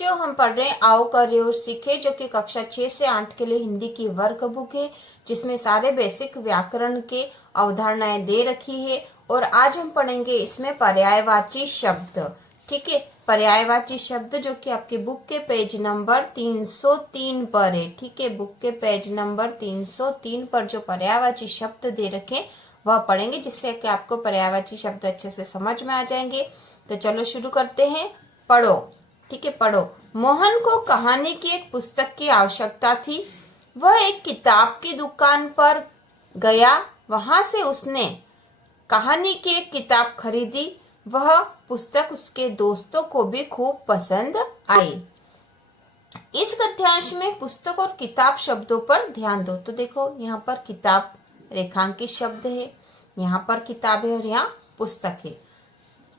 बच्चों, हम पढ़ रहे हैं आओ करें और सीखे, जो कि कक्षा 6 से 8 के लिए हिंदी की वर्क बुक है, जिसमें सारे बेसिक व्याकरण के अवधारणाएं दे रखी है। और आज हम पढ़ेंगे इसमें पर्यायवाची शब्द। ठीक है, पर्यायवाची शब्द जो कि आपके बुक के पेज नंबर 303 पर है। ठीक है, बुक के पेज नंबर 303 पर जो पर्यायवाची शब्द दे रखे वह पढ़ेंगे, जिससे कि आपको पर्यायवाची शब्द अच्छे से समझ में आ जाएंगे। तो चलो शुरू करते हैं। पढ़ो। ठीक है, पढ़ो। मोहन को कहानी की एक पुस्तक की आवश्यकता थी। वह एक किताब की दुकान पर गया। वहां से उसने कहानी की एक किताब खरीदी। वह पुस्तक उसके दोस्तों को भी खूब पसंद आई। इस गद्यांश में पुस्तक और किताब शब्दों पर ध्यान दो। तो देखो, यहाँ पर किताब रेखांकित शब्द है, यहाँ पर किताब है और यहाँ पुस्तक है।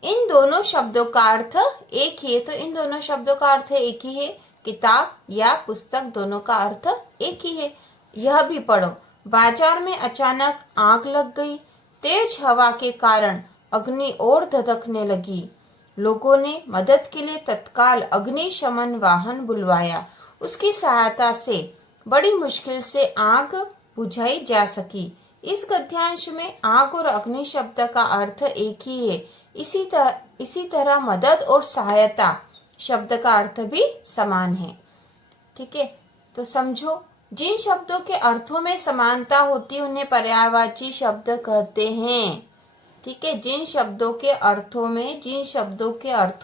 इन दोनों शब्दों का अर्थ एक ही है। तो इन दोनों शब्दों का अर्थ एक ही है, किताब या पुस्तक, दोनों का अर्थ एक ही है। यह भी पढ़ो। बाजार में अचानक आग लग गई। तेज हवा के कारण अग्नि और धधकने लगी। लोगों ने मदद के लिए तत्काल अग्निशमन वाहन बुलवाया। उसकी सहायता से बड़ी मुश्किल से आग बुझाई जा सकी। इस गद्यांश में आग और अग्नि शब्द का अर्थ एक ही है। इसी तरह मदद और सहायता शब्द का अर्थ भी समान है। ठीक है, तो समझो, जिन शब्दों के अर्थों में समानता होती है उन्हें पर्यायवाची शब्द कहते हैं। ठीक है, जिन शब्दों के अर्थों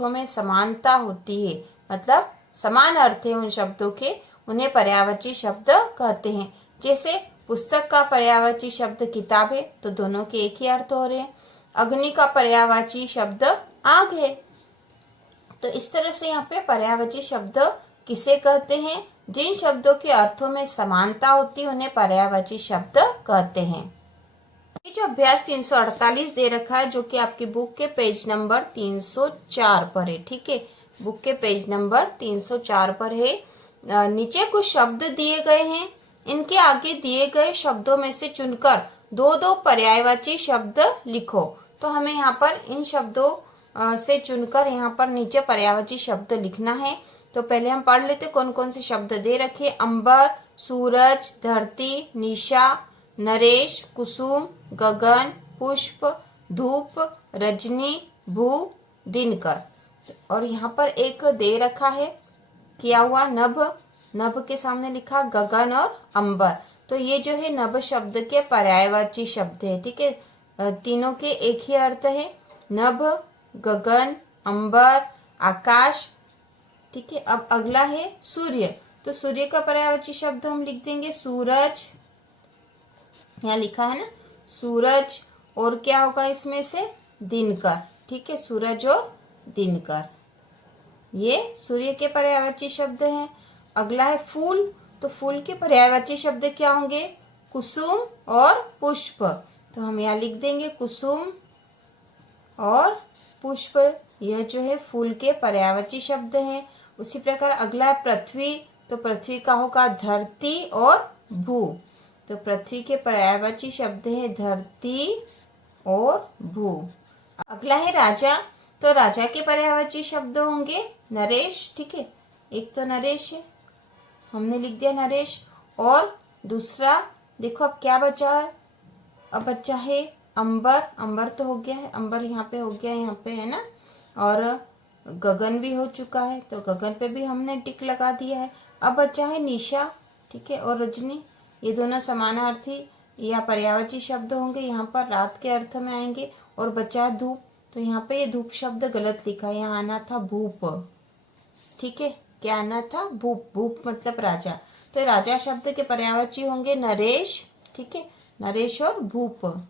में समानता होती है, मतलब समान अर्थ है उन शब्दों के, उन्हें पर्यायवाची शब्द कहते हैं। जैसे पुस्तक का पर्यायवाची शब्द किताब है, तो दोनों के एक ही अर्थ हो रहे हैं। अग्नि का पर्यायवाची शब्द आग है। तो इस तरह से यहाँ पे पर्यायवाची शब्द किसे कहते हैं? जिन शब्दों के अर्थों में समानता होती है उन्हें पर्यायवाची शब्द कहते हैं। ये जो अभ्यास 348 दे रखा है, जो कि आपकी बुक के पेज नंबर 304 पर है। ठीक है, बुक के पेज नंबर 304 पर है। नीचे कुछ शब्द दिए गए हैं। इनके आगे दिए गए शब्दों में से चुनकर दो दो पर्यायवाची शब्द लिखो। तो हमें यहाँ पर इन शब्दों से चुनकर यहाँ पर नीचे पर्यायवाची शब्द लिखना है। तो पहले हम पढ़ लेते कौन कौन से शब्द दे रखे। अंबर, सूरज, धरती, निशा, नरेश, कुसुम, गगन, पुष्प, धूप, रजनी, भू, दिनकर। और यहाँ पर एक दे रखा है किया हुआ नभ। नभ के सामने लिखा गगन और अंबर। तो ये जो है नभ शब्द के पर्यायवाची शब्द है। ठीक है, तीनों के एक ही अर्थ है, नभ, गगन, अंबर, आकाश। ठीक है, अब अगला है सूर्य। तो सूर्य का पर्यायवाची शब्द हम लिख देंगे सूरज। यहाँ लिखा है ना सूरज। और क्या होगा इसमें से? दिनकर। ठीक है, सूरज और दिनकर, ये सूर्य के पर्यायवाची शब्द हैं। अगला है फूल। तो फूल के पर्यायवाची शब्द क्या होंगे? कुसुम और पुष्प। तो हम यहाँ लिख देंगे कुसुम और पुष्प, यह जो है फूल के पर्यायवाची शब्द हैं। उसी प्रकार अगला है पृथ्वी। तो पृथ्वी का होगा धरती और भू। तो पृथ्वी के पर्यायवाची शब्द है धरती और भू। अगला है राजा। तो राजा के पर्यायवाची शब्द होंगे नरेश। ठीक है, एक तो नरेश है, हमने लिख दिया नरेश। और दूसरा देखो अब क्या बचा है? अब बचा है अंबर। अंबर तो हो गया है, अंबर यहाँ पे हो गया, यहाँ पे है ना। और गगन भी हो चुका है, तो गगन पे भी हमने टिक लगा दिया है। अब बचा है निशा। ठीक है, और रजनी, ये दोनों समानार्थी या पर्यायवाची शब्द होंगे, यहाँ पर रात के अर्थ में आएंगे। और बचा है धूप। तो यहाँ पे ये धूप शब्द गलत लिखा है, यहाँ आना था भूप। ठीक है, क्या आना था? भूप। भूप मतलब राजा। तो राजा शब्द के पर्यायवाची होंगे नरेश। ठीक है, नरेश और भूप।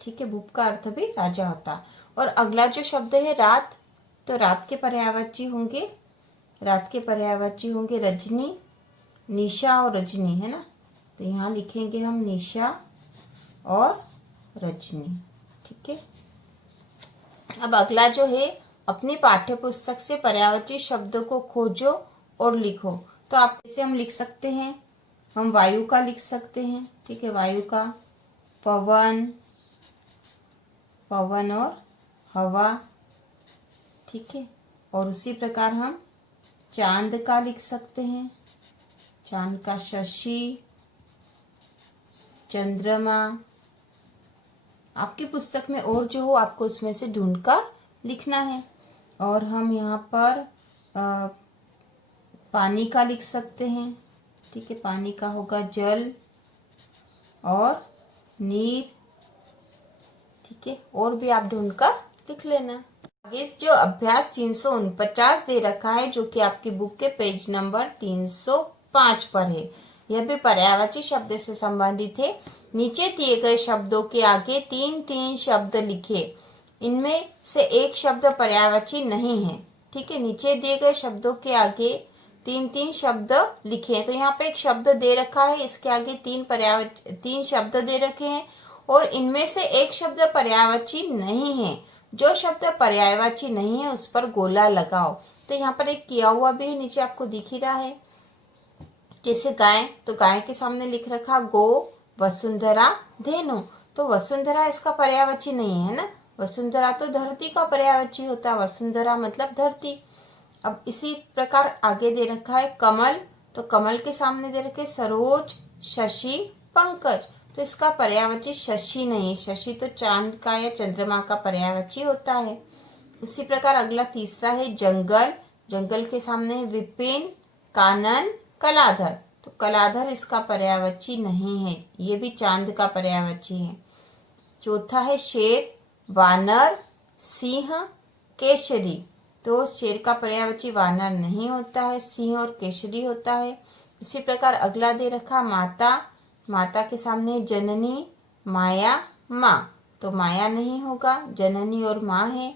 ठीक है, भूप का अर्थ भी राजा होता। और अगला जो शब्द है रात। तो रात के पर्यायवाची होंगे रजनी, निशा और रजनी, है ना। तो यहाँ लिखेंगे हम निशा और रजनी। ठीक है, अब अगला जो है अपनी पाठ्य पुस्तक से पर्यायवाची शब्दों को खोजो और लिखो। तो आप इसे हम लिख सकते हैं, हम वायु का लिख सकते हैं। ठीक है, वायु का पवन, पवन और हवा। ठीक है, और उसी प्रकार हम चांद का लिख सकते हैं, चांद का शशि, चंद्रमा। आपकी पुस्तक में और जो हो आपको उसमें से ढूंढकर लिखना है। और हम यहाँ पर पानी का लिख सकते हैं, ठीक है। पानी का होगा जल और नीर, ठीक है। और भी आप ढूंढकर लिख लेना। आगे जो अभ्यास 349 दे रखा है, जो कि आपकी बुक के पेज नंबर 305 पर है, यह भी पर्यायवाची शब्द से संबंधित है। नीचे दिए गए शब्दों के आगे 3-3 शब्द लिखे, इनमें से एक शब्द पर्यायवाची नहीं है, ठीक है। नीचे दिए गए शब्दों के आगे 3-3 शब्द लिखे हैं। तो यहाँ पे एक शब्द दे रखा है, इसके आगे 3 शब्द दे रखे हैं और इनमें से एक शब्द पर्यायवाची नहीं है। जो शब्द पर्यायवाची नहीं है उस पर गोला लगाओ। तो यहाँ पर एक किया हुआ भी नीचे आपको दिख ही रहा है। जैसे गाय, तो गाय के सामने लिख रखा गो वसुंधरा धेनु। तो वसुंधरा इसका पर्यायवाची नहीं है ना, वसुंधरा तो धरती का पर्यायवाची होता है, वसुंधरा मतलब धरती। अब इसी प्रकार आगे दे रखा है कमल, तो कमल के सामने दे रखे सरोज, शशि, पंकज। तो इसका पर्यायवाची शशि नहीं है, शशि तो चांद का या चंद्रमा का पर्यायवाची होता है। उसी प्रकार अगला तीसरा है जंगल, जंगल के सामने है विपिन, कानन, कलाधर। तो कलाधर इसका पर्यायवाची नहीं है, ये भी चांद का पर्यायवाची है। चौथा है शेर, वानर, सिंह, केसरी। तो शेर का पर्यायवाची वानर नहीं होता है, सिंह और केसरी होता है। इसी प्रकार अगला दे रखा माता, माता के सामने जननी, माया, माँ। तो माया नहीं होगा, जननी और माँ है।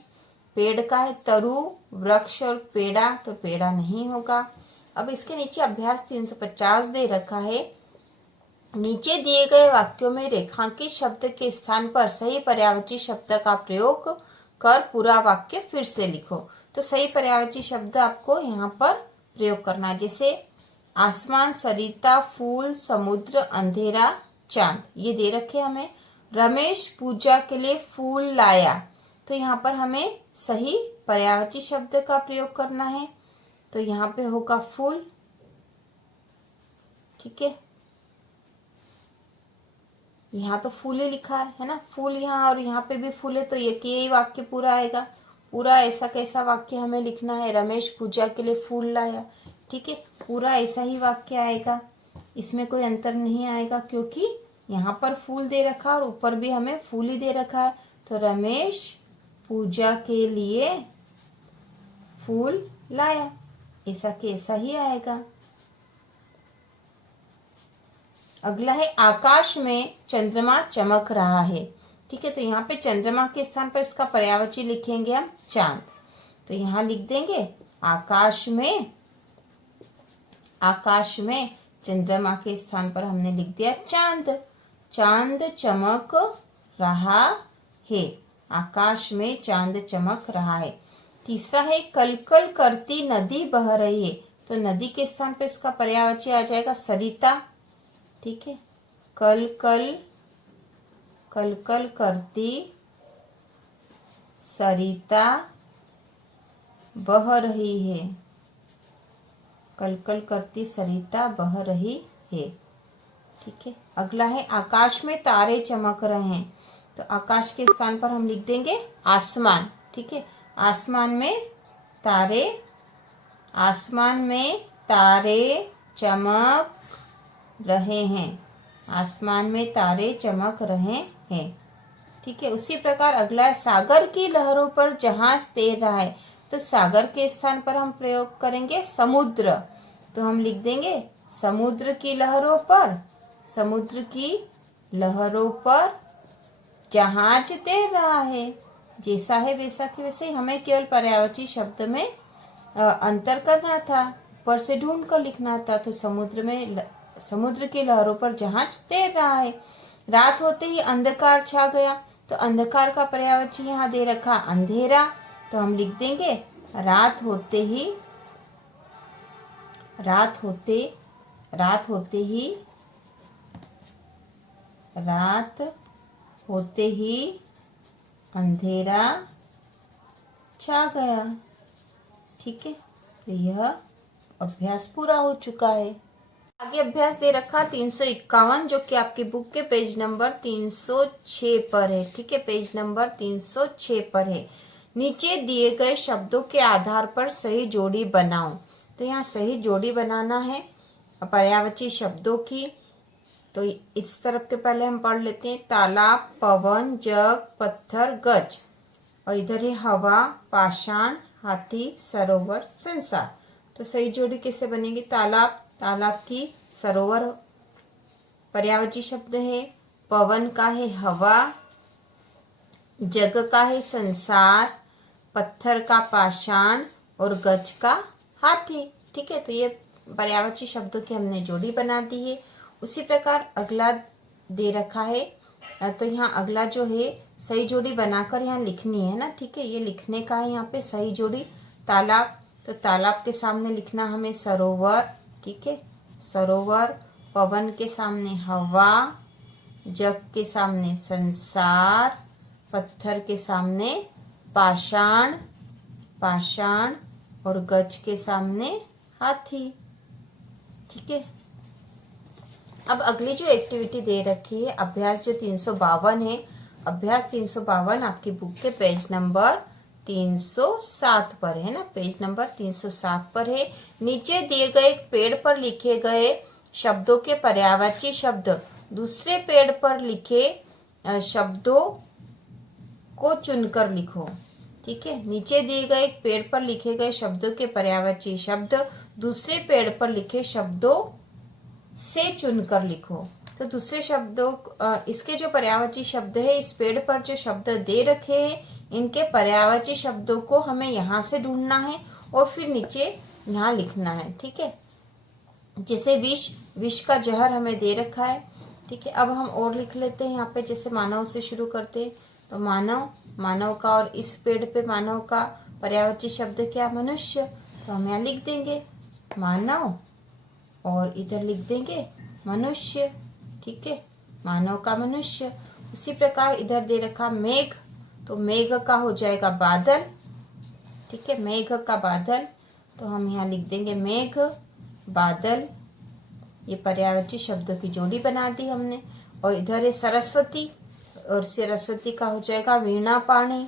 पेड़ का है तरु, वृक्ष और पेड़ा, तो पेड़ा नहीं होगा। अब इसके नीचे अभ्यास 350 दे रखा है। नीचे दिए गए वाक्यों में रेखांकित शब्द के स्थान पर सही पर्यायवाची शब्द का प्रयोग कर पूरा वाक्य फिर से लिखो। तो सही पर्यायवाची शब्द आपको यहाँ पर प्रयोग करना है। जैसे आसमान, सरिता, फूल, समुद्र, अंधेरा, चांद, ये दे रखे हमें। रमेश पूजा के लिए फूल लाया, तो यहाँ पर हमें सही पर्यायवाची शब्द का प्रयोग करना है। तो यहाँ पे होगा फूल, ठीक है। यहाँ तो फूल ही लिखा है ना, फूल यहाँ और यहाँ पे भी फूल है, तो यही वाक्य पूरा आएगा। पूरा ऐसा कैसा वाक्य हमें लिखना है, रमेश पूजा के लिए फूल लाया, ठीक है। पूरा ऐसा ही वाक्य आएगा, इसमें कोई अंतर नहीं आएगा, क्योंकि यहाँ पर फूल दे रखा और ऊपर भी हमें फूल ही दे रखा है। तो रमेश पूजा के लिए फूल लाया, ऐसा के ऐसा ही आएगा। अगला है आकाश में चंद्रमा चमक रहा है, ठीक है। तो यहाँ पे चंद्रमा के स्थान पर इसका पर्यायवाची लिखेंगे हम चांद। तो यहाँ लिख देंगे आकाश में, आकाश में चंद्रमा के स्थान पर हमने लिख दिया चांद। चांद चमक रहा है, आकाश में चांद चमक रहा है। तीसरा है कलकल करती नदी बह रही है, तो नदी के स्थान पर इसका पर्यायवाची आ जाएगा सरिता, ठीक है। कलकल, कलकल करती सरिता बह रही है, कलकल करती सरिता बह रही है, ठीक है। अगला है आकाश में तारे चमक रहे हैं, तो आकाश के स्थान पर हम लिख देंगे आसमान, ठीक है। आसमान में तारे, आसमान में तारे चमक रहे हैं, आसमान में तारे चमक रहे हैं, ठीक है। उसी प्रकार अगला है सागर की लहरों पर जहाज तैर रहा है, तो सागर के स्थान पर हम प्रयोग करेंगे समुद्र। तो हम लिख देंगे समुद्र की लहरों पर, समुद्र की लहरों पर जहाज तैर रहा है। जैसा है वैसा कि वैसे हमें केवल पर्यायवाची शब्द में अंतर करना था, ऊपर से ढूंढ कर लिखना था। तो समुद्र में, समुद्र की लहरों पर जहाज तैर रहा है। रात होते ही अंधकार छा गया, तो अंधकार का पर्यायवाची यहाँ दे रखा अंधेरा। तो हम लिख देंगे रात होते ही, रात होते, रात होते ही, रात होते ही अंधेरा छा गया, ठीक है। तो यह अभ्यास पूरा हो चुका है। आगे अभ्यास दे रखा 351, जो कि आपकी बुक के पेज नंबर 306 पर है। ठीक है, पेज नंबर 306 पर है। नीचे दिए गए शब्दों के आधार पर सही जोड़ी बनाओ। तो यहाँ सही जोड़ी बनाना है पर्यायवाची शब्दों की। तो इस तरफ के पहले हम पढ़ लेते हैं। तालाब, पवन, जग, पत्थर, गज। और इधर है हवा, पाषाण, हाथी, सरोवर, संसार। तो सही जोड़ी कैसे बनेगी? तालाब, तालाब की सरोवर पर्यायवाची शब्द है। पवन का है हवा, जग का है संसार, पत्थर का पाषाण और गज का हाथी। ठीक है, तो ये पर्यायवाची शब्दों की हमने जोड़ी बना दी है। उसी प्रकार अगला दे रखा है। तो यहाँ अगला जो है सही जोड़ी बनाकर यहाँ लिखनी है ना। ठीक है, ये लिखने का है यहाँ पे सही जोड़ी। तालाब, तो तालाब के सामने लिखना हमें सरोवर। ठीक है, सरोवर। पवन के सामने हवा, जग के सामने संसार, पत्थर के सामने पाषाण, पाषाण और गज के सामने हाथी। ठीक है, अब अगली जो एक्टिविटी दे रखी है अभ्यास जो 352 है। अभ्यास 352 आपकी बुक के पेज नंबर 307 पर है ना। पेज नंबर 307 पर है। नीचे दिए गए पेड़ पर लिखे गए शब्दों के पर्यायवाची शब्द दूसरे पेड़ पर लिखे शब्दों को चुनकर लिखो। ठीक है, नीचे दिए गए पेड़ पर लिखे गए शब्दों के पर्यायवाची शब्द दूसरे पेड़ पर लिखे शब्दों से चुनकर लिखो। तो दूसरे शब्दों इसके जो पर्यायवाची शब्द है, इस पेड़ पर जो शब्द दे रखे हैं इनके पर्यायवाची शब्दों को हमें यहाँ से ढूंढना है और फिर नीचे यहाँ लिखना है। ठीक है, जैसे विष, विष का जहर हमें दे रखा है। ठीक है, अब हम और लिख लेते हैं यहाँ पे। जैसे मानव से शुरू करते हैं, तो मानव, मानव का और इस पेड़ पे मानव का पर्यायवाची शब्द क्या? मनुष्य। तो हम यहाँ लिख देंगे मानव और इधर लिख देंगे मनुष्य। ठीक है, मानव का मनुष्य। उसी प्रकार इधर दे रखा मेघ, तो मेघ का हो जाएगा बादल। ठीक है, मेघ का बादल, तो हम यहाँ लिख देंगे मेघ, बादल। ये पर्यायवाची शब्दों की जोड़ी बना दी हमने। और इधर है सरस्वती, और सरस्वती का हो जाएगा वीणा पाणी,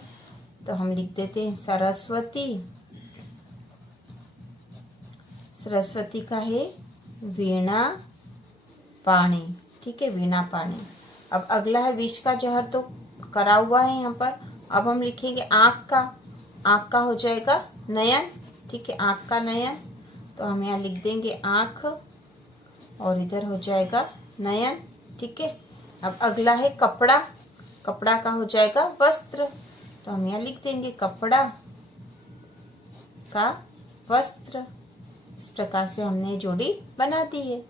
तो हम लिख देते हैं सरस्वती। सरस्वती का है वीणा पाणी। ठीक है, वीणा पाणी। अब अगला है विष का जहर, तो करा हुआ है यहाँ पर। अब हम लिखेंगे आँख का, आँख का हो जाएगा नयन। ठीक है, आँख का नयन, तो हम यहाँ लिख देंगे आँख और इधर हो जाएगा नयन। ठीक है, अब अगला है कपड़ा, कपड़ा का हो जाएगा वस्त्र, तो हम यहाँ लिख देंगे कपड़ा का वस्त्र। इस प्रकार से हमने जोड़ी बना दी है।